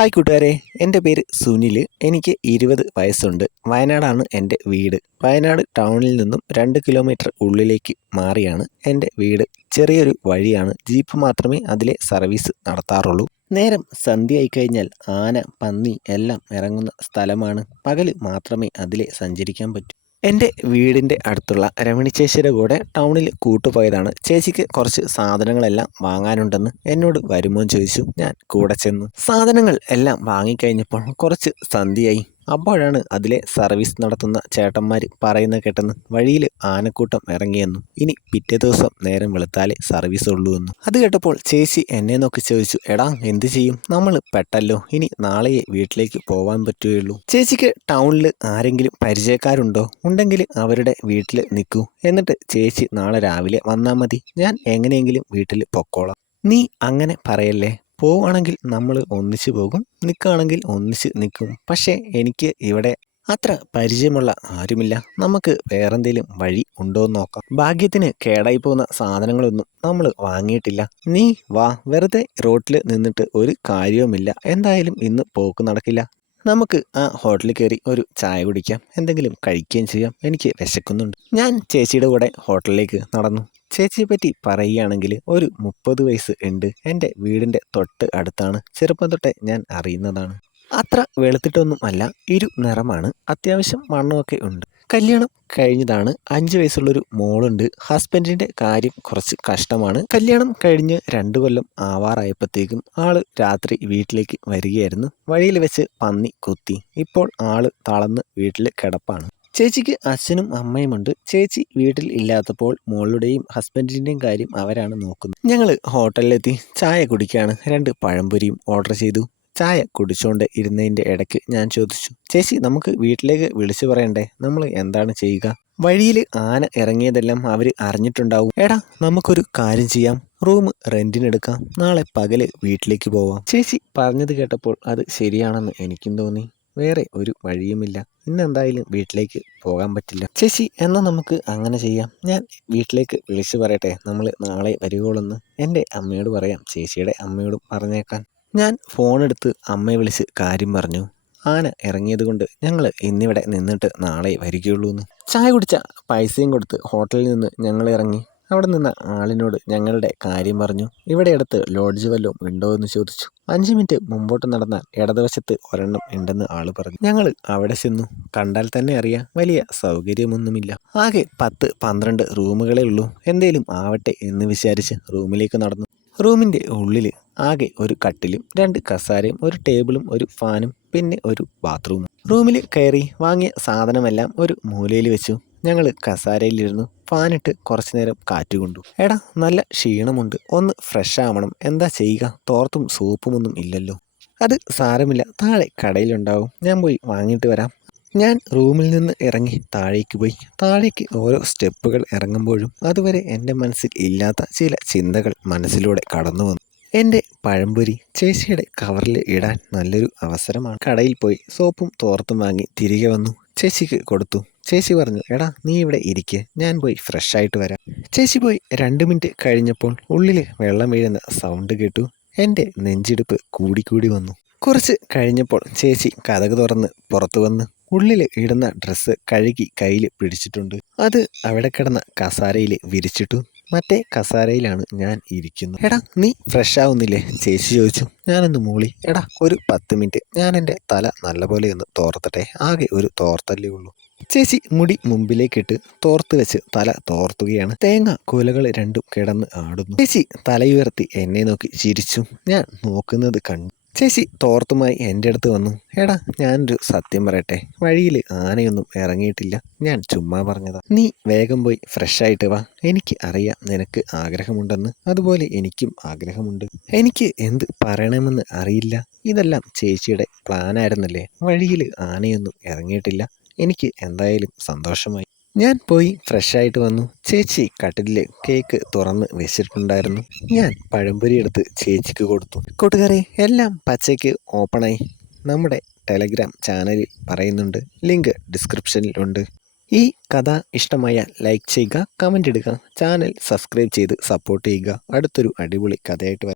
Hi കൂട്ടുകാരെ, എൻ്റെ പേര് സുനിൽ. എനിക്ക് 20 വയസ്സുണ്ട്. വയനാടാണ് എൻ്റെ വീട്. വയനാട് ടൗണിൽ നിന്നും 2 കിലോമീറ്റർ ഉള്ളിലേക്ക് മാറിയാണ് എൻ്റെ വീട്. ചെറിയൊരു വഴിയാണ്. ജീപ്പ് മാത്രമേ അതിലെ സർവീസ് നടത്താറുള്ളൂ. നേരം സന്ധ്യയായി കഴിഞ്ഞാൽ ആന, പന്നി എല്ലാം ഇറങ്ങുന്ന സ്ഥലമാണ്. പകല് മാത്രമേ അതിലെ സഞ്ചരിക്കാൻ പറ്റൂ. എൻ്റെ വീടിൻ്റെ അടുത്തുള്ള രമണി ചേച്ചിയുടെ കൂടെ ടൗണിൽ കൂട്ടുപോയതാണ്. ചേച്ചിക്ക് കുറച്ച് സാധനങ്ങളെല്ലാം വാങ്ങാനുണ്ടെന്ന് എന്നോട് വരുമോ എന്ന് ചോദിച്ചു. ഞാൻ കൂടെ ചെന്നു. സാധനങ്ങൾ എല്ലാം വാങ്ങിക്കഴിഞ്ഞപ്പോൾ കുറച്ച് സന്ധ്യയായി. അപ്പോഴാണ് അതിലെ സർവീസ് നടത്തുന്ന ചേട്ടന്മാർ പറയുന്ന കേട്ടെന്ന് വഴിയിൽ ആനക്കൂട്ടം ഇറങ്ങിയെന്നും ഇനി പിറ്റേ ദിവസം നേരം വെളുത്താലേ സർവീസ് ഉള്ളൂ എന്നും. അത് കേട്ടപ്പോൾ ചേച്ചി എന്നെ നോക്കി ചോദിച്ചു, എടാ എന്ത് ചെയ്യും, നമ്മൾ പെട്ടല്ലോ, ഇനി നാളെയേ വീട്ടിലേക്ക് പോവാൻ പറ്റുകയുള്ളൂ. ചേച്ചിക്ക് ടൗണിൽ ആരെങ്കിലും പരിചയക്കാരുണ്ടോ? ഉണ്ടെങ്കിൽ അവരുടെ വീട്ടിൽ നിൽക്കൂ, എന്നിട്ട് ചേച്ചി നാളെ രാവിലെ വന്നാൽ മതി. ഞാൻ എങ്ങനെയെങ്കിലും വീട്ടിൽ പൊക്കോളാം. നീ അങ്ങനെ പറയല്ലേ. പോവുകയാണെങ്കിൽ നമ്മൾ ഒന്നിച്ച് പോകും, നിൽക്കുകയാണെങ്കിൽ ഒന്നിച്ച് നിൽക്കും. പക്ഷേ എനിക്ക് ഇവിടെ അത്ര പരിചയമുള്ള ആരുമില്ല. നമുക്ക് വേറെന്തെങ്കിലും വഴി ഉണ്ടോ എന്ന് നോക്കാം. ഭാഗ്യത്തിന് കേടായി പോകുന്ന സാധനങ്ങളൊന്നും നമ്മൾ വാങ്ങിയിട്ടില്ല. നീ വാ, വെറുതെ റോട്ടിൽ നിന്നിട്ട് ഒരു കാര്യവുമില്ല. എന്തായാലും ഇന്ന് പോക്ക് നടക്കില്ല. നമുക്ക് ആ ഹോട്ടലിൽ കയറി ഒരു ചായ കുടിക്കാം, എന്തെങ്കിലും കഴിക്കുകയും ചെയ്യാം. എനിക്ക് വിശക്കുന്നുണ്ട്. ഞാൻ ചേച്ചിയുടെ കൂടെ ഹോട്ടലിലേക്ക് നടന്നു. ചേച്ചിയെ പറ്റി പറയുകയാണെങ്കിൽ ഒരു 30 വയസ്സ് ഉണ്ട്. എൻ്റെ വീടിൻ്റെ തൊട്ട് അടുത്താണ്. ചെറുപ്പം തൊട്ടേ ഞാൻ അറിയുന്നതാണ്. അത്ര വെളുത്തിട്ടൊന്നും അല്ല, നിറമാണ്. അത്യാവശ്യം വണ്ണമൊക്കെ ഉണ്ട്. കല്യാണം കഴിഞ്ഞതാണ്. 5 വയസ്സുള്ളൊരു മോളുണ്ട്. ഹസ്ബൻഡിൻ്റെ കാര്യം കുറച്ച് കഷ്ടമാണ്. കല്യാണം കഴിഞ്ഞ് 2 കൊല്ലം ആവാറായപ്പോഴത്തേക്കും ആള് രാത്രി വീട്ടിലേക്ക് വരികയായിരുന്നു. വഴിയിൽ വെച്ച് പന്നി കുത്തി. ഇപ്പോൾ ആള് തളർന്ന് വീട്ടിൽ കിടപ്പാണ്. ചേച്ചിക്ക് അച്ഛനും അമ്മയുമുണ്ട്. ചേച്ചി വീട്ടിൽ ഇല്ലാത്തപ്പോൾ മോളുടെയും ഹസ്ബൻഡിൻ്റെയും കാര്യം അവരാണ് നോക്കുന്നത്. ഞങ്ങൾ ഹോട്ടലിലെത്തി ചായ കുടിക്കുകയാണ്. 2 പഴംപൊരിയും ഓർഡർ ചെയ്തു. ചായ കുടിച്ചുകൊണ്ട് ഇരുന്നതിൻ്റെ ഇടയ്ക്ക് ഞാൻ ചോദിച്ചു, ചേച്ചി നമുക്ക് വീട്ടിലേക്ക് വിളിച്ചു പറയണ്ടേ, നമ്മൾ എന്താണ് ചെയ്യുക? വഴിയിൽ ആന ഇറങ്ങിയതെല്ലാം അവർ അറിഞ്ഞിട്ടുണ്ടാവും. എടാ നമുക്കൊരു കാര്യം ചെയ്യാം, റൂം റെൻറ്റിനെടുക്കാം, നാളെ പകല് വീട്ടിലേക്ക് പോവാം. ചേച്ചി പറഞ്ഞത് കേട്ടപ്പോൾ അത് ശരിയാണെന്ന് എനിക്കും തോന്നി. വേറെ ഒരു വഴിയുമില്ല. ഇന്നെന്തായാലും വീട്ടിലേക്ക് പോകാൻ പറ്റില്ല. ചേച്ചി എന്നാൽ നമുക്ക് അങ്ങനെ ചെയ്യാം. ഞാൻ വീട്ടിലേക്ക് വിളിച്ചു പറയട്ടെ, നമ്മൾ നാളെ വരികയുള്ളെന്ന് എൻ്റെ അമ്മയോട് പറയാം. ചേച്ചിയുടെ അമ്മയോടും പറഞ്ഞേക്കാൻ. ഞാൻ ഫോണെടുത്ത് അമ്മയെ വിളിച്ച് കാര്യം പറഞ്ഞു. ആന ഇറങ്ങിയത് കൊണ്ട് ഞങ്ങൾ ഇന്നിവിടെ നിന്നിട്ട് നാളെ വരികയുള്ളൂ എന്ന്. ചായ കുടിച്ച പൈസയും കൊടുത്ത് ഹോട്ടലിൽ നിന്ന് ഞങ്ങൾ ഇറങ്ങി. അവിടെ നിന്ന് ആളിനോട് ഞങ്ങളുടെ കാര്യം പറഞ്ഞു. ഇവിടെ അടുത്ത് ലോഡ്ജ് വല്ലതും ഉണ്ടോ എന്ന് ചോദിച്ചു. 5 മിനിറ്റ് മുമ്പോട്ട് നടന്നാൽ ഇടതുവശത്ത് ഒരെണ്ണം ഉണ്ടെന്ന് ആള് പറഞ്ഞു. ഞങ്ങൾ അവിടെ ചെന്നു. കണ്ടാൽ തന്നെ അറിയാം, വലിയ സൗകര്യമൊന്നുമില്ല. ആകെ 10-12 റൂമുകളേ ഉള്ളൂ. എന്തേലും ആവട്ടെ എന്ന് വിചാരിച്ച് റൂമിലേക്ക് നടന്നു. റൂമിൻ്റെ ഉള്ളിൽ ആകെ ഒരു കട്ടിലും 2 കസേരയും ഒരു ടേബിളും ഒരു ഫാനും പിന്നെ ഒരു ബാത്റൂമും. റൂമിൽ കയറി വാങ്ങിയ സാധനമെല്ലാം ഒരു മൂലയിൽ വെച്ചു. ഞങ്ങൾ കസേരയിലിരുന്നു. ഫാനിട്ട് കുറച്ചു നേരം കാറ്റ് കൊണ്ടു. എടാ നല്ല ക്ഷീണമുണ്ട്, ഒന്ന് ഫ്രഷ് ആവണം. എന്താ ചെയ്യുക, തോർത്തും സോപ്പും ഒന്നും ഇല്ലല്ലോ. അത് സാരമില്ല, താഴെ കടയിലുണ്ടാവും, ഞാൻ പോയി വാങ്ങിയിട്ട് വരാം. ഞാൻ റൂമിൽ നിന്ന് ഇറങ്ങി താഴേക്ക് പോയി. താഴേക്ക് ഓരോ സ്റ്റെപ്പുകൾ ഇറങ്ങുമ്പോഴും അതുവരെ എൻ്റെ മനസ്സിൽ ഇല്ലാത്ത ചില ചിന്തകൾ മനസ്സിലൂടെ കടന്നു വന്നു. എൻ്റെ പഴംപൊരി ചേച്ചിയുടെ കവറിൽ ഇടാൻ നല്ലൊരു അവസരമാണ്. കടയിൽ പോയി സോപ്പും തോർത്തും വാങ്ങി തിരികെ വന്നു. ചേച്ചിക്ക് കൊടുത്തു. ചേച്ചി പറഞ്ഞു, എടാ നീ ഇവിടെ ഇരിക്ക്, ഞാൻ പോയി ഫ്രഷ് ആയിട്ട് വരാം. ചേച്ചി പോയി 2 മിനിറ്റ് കഴിഞ്ഞപ്പോൾ ഉള്ളിൽ വെള്ളം വീഴുന്ന സൗണ്ട് കേട്ടു. എൻ്റെ നെഞ്ചിടിപ്പ് കൂടിക്കൂടി വന്നു. കുറച്ച് കഴിഞ്ഞപ്പോൾ ചേച്ചി കതക് തുറന്ന് പുറത്തു വന്ന് ഉള്ളിൽ ഇടുന്ന ഡ്രസ്സ് കഴുകി കയ്യിൽ പിടിച്ചിട്ടുണ്ട്. അത് അവിടെ കിടന്ന കസാരയിൽ വിരിച്ചിട്ടു. മറ്റേ കസാരയിലാണ് ഞാൻ ഇരിക്കുന്നത്. എടാ നീ ഫ്രഷ് ആവുന്നില്ലേ, ചേച്ചി ചോദിച്ചു. ഞാനൊന്ന് മൂളി. എടാ ഒരു 10 മിനിറ്റ്, ഞാൻ എൻ്റെ തല നല്ലപോലെ ഒന്ന് തോർത്തട്ടെ, ആകെ ഒരു തോർത്തല്ലേ ഉള്ളൂ. ചേച്ചി മുടി മുമ്പിലേക്കിട്ട് തോർത്ത് വെച്ച് തല തോർത്തുകയാണ്. തേങ്ങ കുലകൾ 2ഉം കിടന്ന് ആടുന്നു. ചേച്ചി തലയുയർത്തി എന്നെ നോക്കി ചിരിച്ചു. ഞാൻ നോക്കുന്നത് കണ്ടു. ചേച്ചി തോർത്തുമായി എൻ്റെ അടുത്ത് വന്നു. എടാ ഞാനൊരു സത്യം പറയട്ടെ, വഴിയിൽ ആനയൊന്നും ഇറങ്ങിയിട്ടില്ല, ഞാൻ ചുമ്മാ പറഞ്ഞതാ. നീ വേഗം പോയി ഫ്രഷ് ആയിട്ട് വാ. എനിക്ക് അറിയാം നിനക്ക് ആഗ്രഹമുണ്ടെന്ന്, അതുപോലെ എനിക്കും ആഗ്രഹമുണ്ട്. എനിക്ക് എന്ത് പറയണമെന്ന് അറിയില്ല. ഇതെല്ലാം ചേച്ചിയുടെ പ്ലാനായിരുന്നല്ലേ. വഴിയിൽ ആനയൊന്നും ഇറങ്ങിയിട്ടില്ല. എനിക്ക് എന്തായാലും സന്തോഷമായി. ഞാൻ പോയി ഫ്രഷ് ആയിട്ട് വന്നു. ചേച്ചി കട്ടിലിൽ കേക്ക് തുറന്ന് വെച്ചിട്ടുണ്ടായിരുന്നു. ഞാൻ പഴംപൊരി എടുത്ത് ചേച്ചിക്ക് കൊടുത്തു. കൂട്ടുകാരെ, എല്ലാം പച്ചയ്ക്ക് ഓപ്പണായി. നമ്മുടെ ടെലഗ്രാം ചാനലിൽ പറയുന്നുണ്ട്, ലിങ്ക് ഡിസ്ക്രിപ്ഷനിൽ ഉണ്ട്. ഈ കഥ ഇഷ്ടമായ ലൈക്ക് ചെയ്യുക, കമൻ്റ് ഇടുക, ചാനൽ സബ്സ്ക്രൈബ് ചെയ്ത് സപ്പോർട്ട് ചെയ്യുക. അടുത്തൊരു അടിപൊളി കഥയായിട്ട്